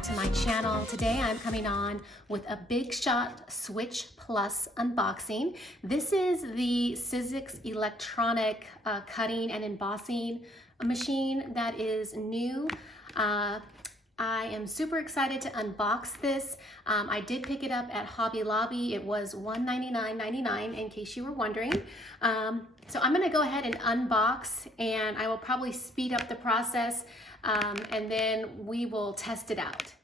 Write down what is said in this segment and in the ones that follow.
back to my channel. Today I'm coming on with a Big Shot Switch Plus unboxing. This is the SIZZIX electronic cutting and embossing machine that is new. I am super excited to unbox this. I did pick it up at Hobby Lobby. It was $199.99 in case you were wondering. So I'm gonna go ahead and unbox, and I will probably speed up the process and then we will test it out.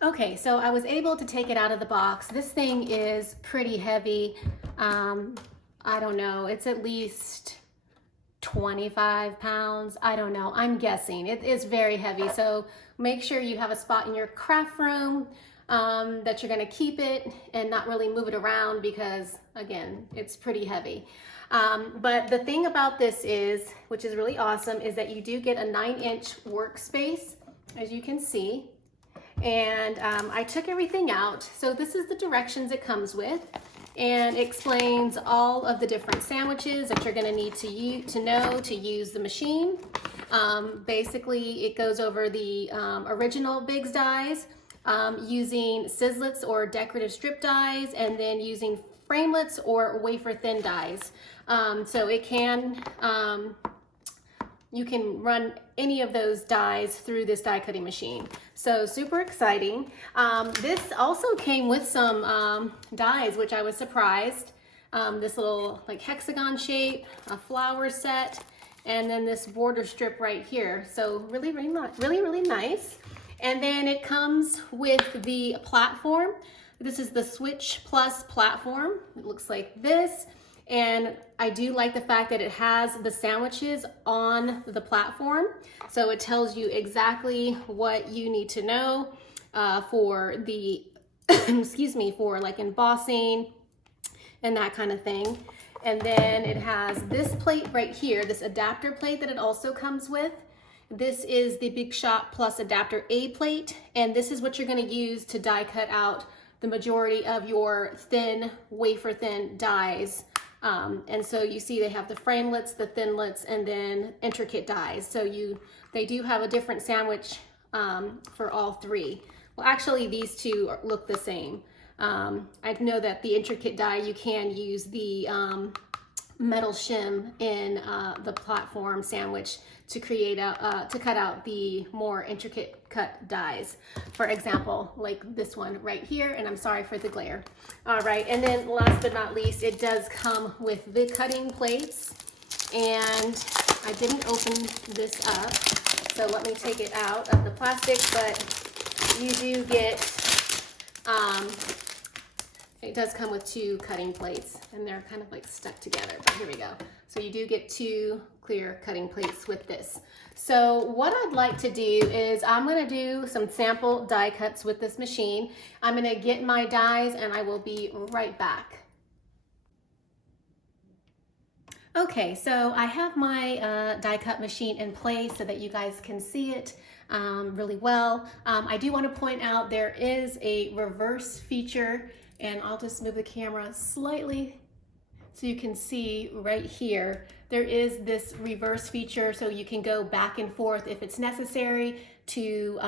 Okay, so I was able to take it out of the box. This thing is pretty heavy. I don't know, it's at least 25 pounds. I don't know, I'm guessing. It is very heavy, so make sure you have a spot in your craft room that you're gonna keep it and not really move it around because, again, it's pretty heavy. But the thing about this is, which is really awesome, is that you do get a 9-inch workspace, as you can see. And I took everything out. So this is the directions it comes with, and it explains all of the different sandwiches that you're gonna need to know to use the machine. Basically, it goes over the original Biggs dies, using SIZZIX or decorative strip dies, and then using framelits or wafer thin dies. So it can, you can run any of those dies through this die cutting machine. So super exciting. This also came with some dies, which I was surprised. This little like hexagon shape, a flower set, and then this border strip right here. So really nice. And then it comes with the platform. This is the Switch Plus platform. It looks like this. And I do like the fact that it has the sandwiches on the platform. So it tells you exactly what you need to know for the, excuse me, for like embossing and that kind of thing. And then it has this plate right here, this adapter plate that it also comes with. This is the Big Shot Plus Adapter A plate. And this is what you're gonna use to die cut out the majority of your thin, wafer thin dies. And so you see they have the framelits, the thinlits, and then intricate dies. So they do have a different sandwich for all three. Well, actually these two look the same. I know that the intricate die, you can use the metal shim in the platform sandwich to create to cut out the more intricate cut dies. For example, like this one right here, and I'm sorry for the glare. All right, and then last but not least, it does come with the cutting plates, and I didn't open this up, so let me take it out of the plastic, but you do get, it does come with 2 cutting plates, and they're kind of like stuck together, but here we go. So you do get 2 clear cutting plates with this. So what I'd like to do is I'm gonna do some sample die cuts with this machine. I'm gonna get my dies and I will be right back. Okay, so I have my die cut machine in place so that you guys can see it really well. I do wanna point out there is a reverse feature, and I'll just move the camera slightly so you can see right here. There is this reverse feature, so you can go back and forth if it's necessary to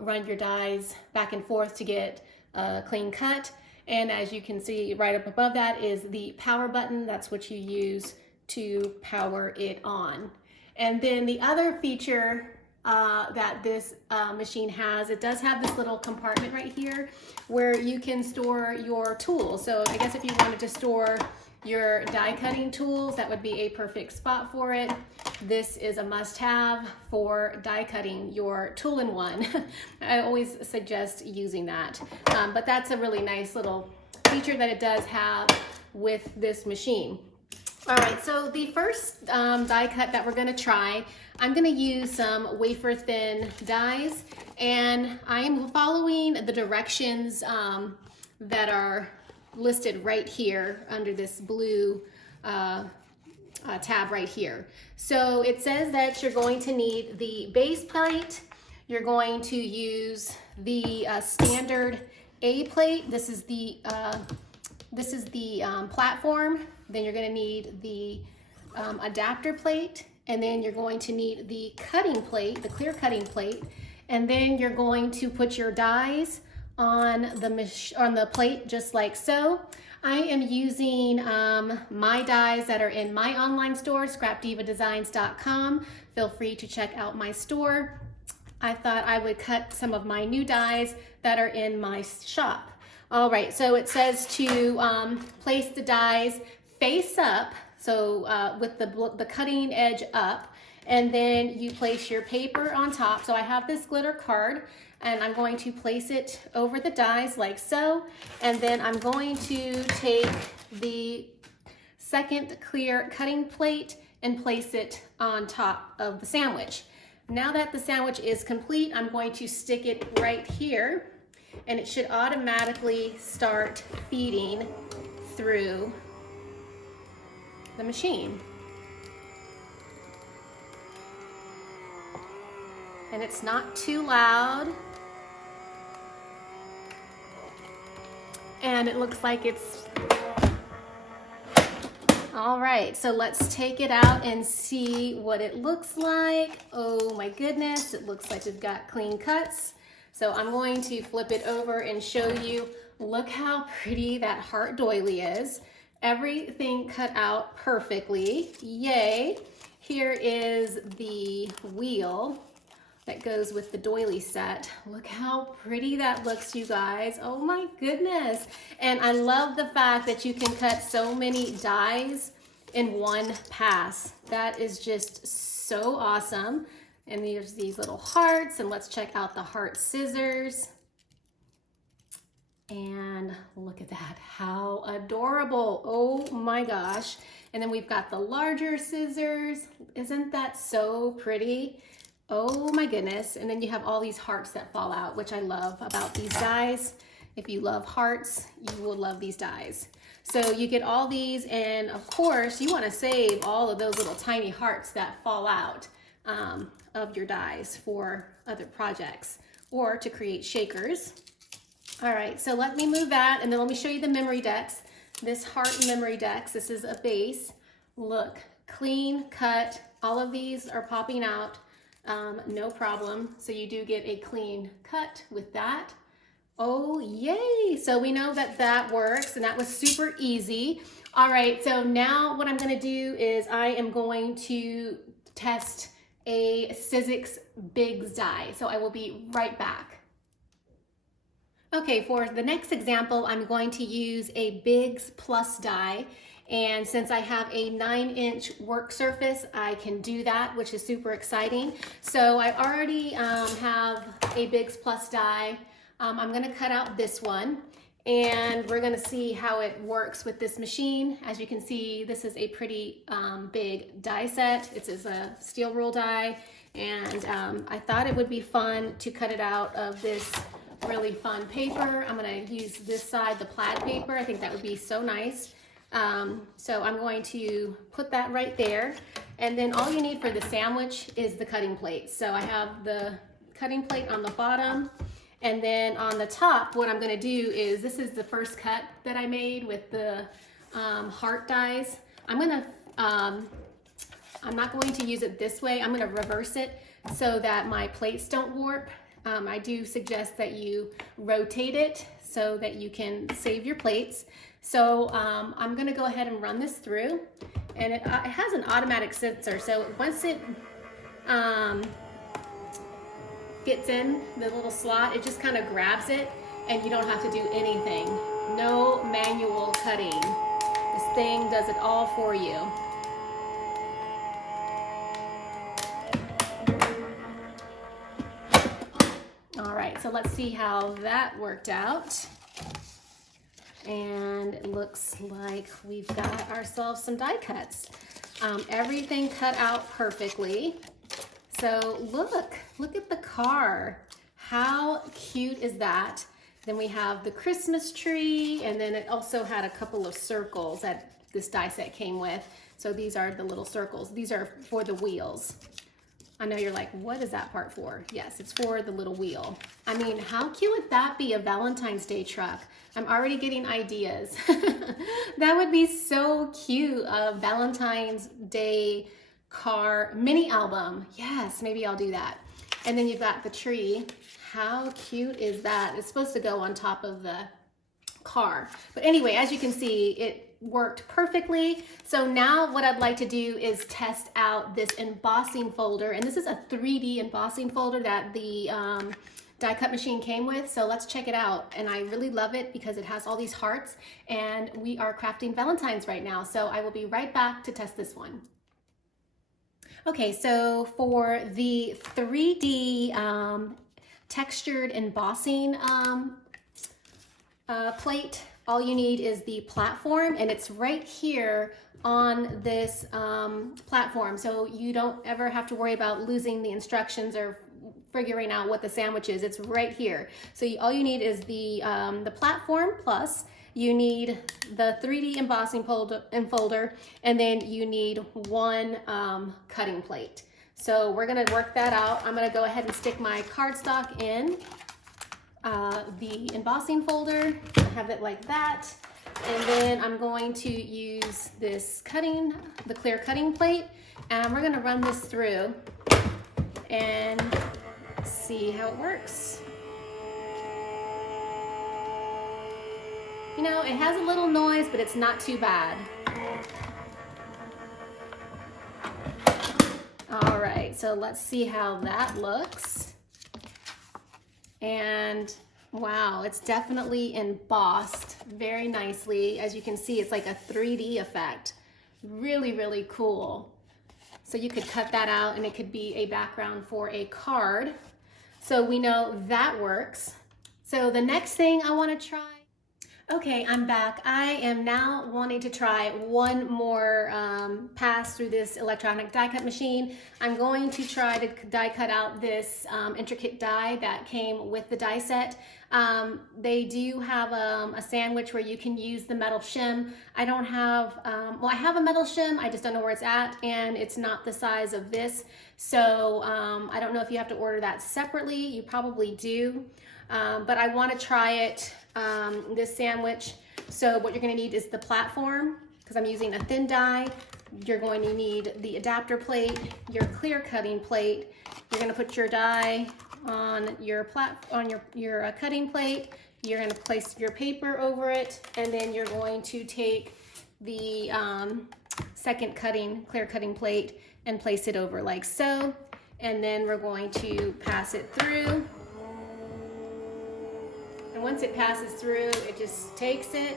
run your dies back and forth to get a clean cut. And as you can see right up above that is the power button. That's what you use to power it on. And then the other feature that this machine has, it does have this little compartment right here where you can store your tools. So I guess if you wanted to store your die cutting tools, that would be a perfect spot for it. This is a must-have for die cutting your tool-in-one. I always suggest using that. But that's a really nice little feature that it does have with this machine. All right, so the first die cut that we're gonna try, I'm gonna use some wafer thin dies, and I am following the directions that are listed right here under this blue tab right here. So it says that you're going to need the base plate, you're going to use the standard A plate, this is the platform. Then you're going to need the adapter plate, and then you're going to need the cutting plate, the clear cutting plate, and then you're going to put your dies on the plate just like so. I am using my dies that are in my online store, ScrapDivaDesigns.com. Feel free to check out my store. I thought I would cut some of my new dies that are in my shop. All right, so it says to place the dies face up, so with the cutting edge up, and then you place your paper on top. So I have this glitter card, and I'm going to place it over the dies like so, and then I'm going to take the second clear cutting plate and place it on top of the sandwich. Now that the sandwich is complete, I'm going to stick it right here, and it should automatically start feeding through the machine. And it's not too loud. And it looks like it's all right. So let's take it out and see what it looks like. Oh my goodness, it looks like we've got clean cuts. So I'm going to flip it over and show you. Look how pretty that heart doily is. Everything cut out perfectly. Yay. Here is the wheel that goes with the doily set. Look how pretty that looks, you guys. Oh my goodness. And I love the fact that you can cut so many dies in one pass. That is just so awesome. And there's these little hearts, and let's check out the heart scissors. And look at that, how adorable. Oh my gosh. And then we've got the larger scissors. Isn't that so pretty? Oh my goodness. And then you have all these hearts that fall out, which I love about these dies. If you love hearts, you will love these dies. So you get all these, and of course you want to save all of those little tiny hearts that fall out of your dies for other projects or to create shakers. All right, so let me move that, and then let me show you the memory decks. This heart memory decks, this is a base. Look, clean cut. All of these are popping out, no problem. So you do get a clean cut with that. Oh, yay. So we know that that works, and that was super easy. All right, so now what I'm gonna do is I am going to test a SIZZIX Bigs die. So I will be right back. Okay, for the next example, I'm going to use a Bigs Plus die. And since I have a 9-inch work surface, I can do that, which is super exciting. So I already have a Bigs Plus die. I'm gonna cut out this one, and we're gonna see how it works with this machine. As you can see, this is a pretty big die set. It's a steel rule die, and I thought it would be fun to cut it out of this really fun paper. I'm gonna use this side, the plaid paper. I think that would be so nice. So I'm going to put that right there. And then all you need for the sandwich is the cutting plate. So I have the cutting plate on the bottom. And then on the top, what I'm gonna do is, this is the first cut that I made with the heart dies. I'm not going to use it this way. I'm gonna reverse it so that my plates don't warp. I do suggest that you rotate it so that you can save your plates. So I'm gonna go ahead and run this through, and it has an automatic sensor. So once it gets in the little slot, it just kind of grabs it, and you don't have to do anything. No manual cutting. This thing does it all for you. All right, so let's see how that worked out. And it looks like we've got ourselves some die cuts. Everything cut out perfectly. So look at the car. How cute is that? Then we have the Christmas tree, and then it also had a couple of circles that this die set came with. So these are the little circles. These are for the wheels. I know you're like, what is that part for? Yes, it's for the little wheel. I mean, how cute would that be, a Valentine's Day truck? I'm already getting ideas. That would be so cute, a Valentine's Day car mini album. Yes, maybe I'll do that. And then you've got the tree. How cute is that? It's supposed to go on top of the car. But anyway, as you can see, it worked perfectly. So now what I'd like to do is test out this embossing folder. And this is a 3D embossing folder that the die cut machine came with. So let's check it out. And I really love it because it has all these hearts, and we are crafting Valentines right now. So I will be right back to test this one. Okay, so for the 3D textured embossing plate, all you need is the platform, and it's right here on this platform, so you don't ever have to worry about losing the instructions or figuring out what the sandwich is. It's right here. So all you need is the platform, plus you need the 3D embossing folder, and then you need one cutting plate. So we're gonna work that out. I'm gonna go ahead and stick my cardstock in the embossing folder, have it like that. And then I'm going to use this the clear cutting plate, and we're gonna run this through and see how it works. You know, it has a little noise, but it's not too bad. All right, so let's see how that looks. And wow, it's definitely embossed very nicely. As you can see, it's like a 3D effect. Really, really cool. So you could cut that out and it could be a background for a card. So we know that works. So the next thing I want to try. Okay, I'm back. I am now wanting to try one more pass through this electronic die cut machine. I'm going to try to die cut out this intricate die that came with the die set. They do have a sandwich where you can use the metal shim. I don't have, well, I have a metal shim, I just don't know where it's at, and it's not the size of this. So I don't know if you have to order that separately. You probably do. But I want to try it, this sandwich. So what you're going to need is the platform, because I'm using a thin die. You're going to need the adapter plate, your clear cutting plate. You're going to put your die on your cutting plate. You're going to place your paper over it, and then you're going to take the second clear cutting plate and place it over like so. And then we're going to pass it through. And once it passes through, it just takes it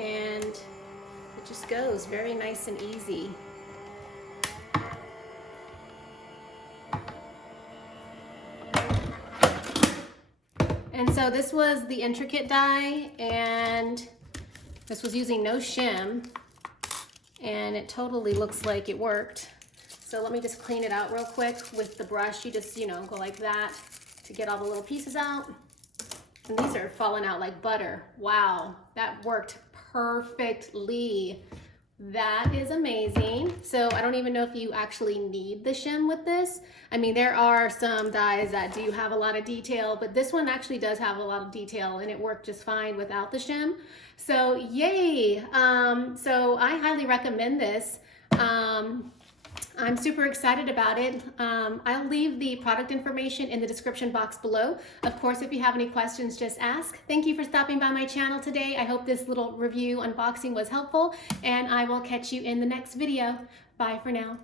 and it just goes very nice and easy. And so this was the intricate die, and this was using no shim, and it totally looks like it worked. So let me just clean it out real quick with the brush. You just, go like that to get all the little pieces out. And these are falling out like butter. Wow, that worked perfectly. That is amazing. So I don't even know if you actually need the shim with this. I mean, there are some dies that do have a lot of detail, but this one actually does have a lot of detail, and it worked just fine without the shim. So yay. So I highly recommend this. I'm super excited about it. I'll leave the product information in the description box below. Of course, if you have any questions, just ask. Thank you for stopping by my channel today. I hope this little review unboxing was helpful, and I will catch you in the next video. Bye for now.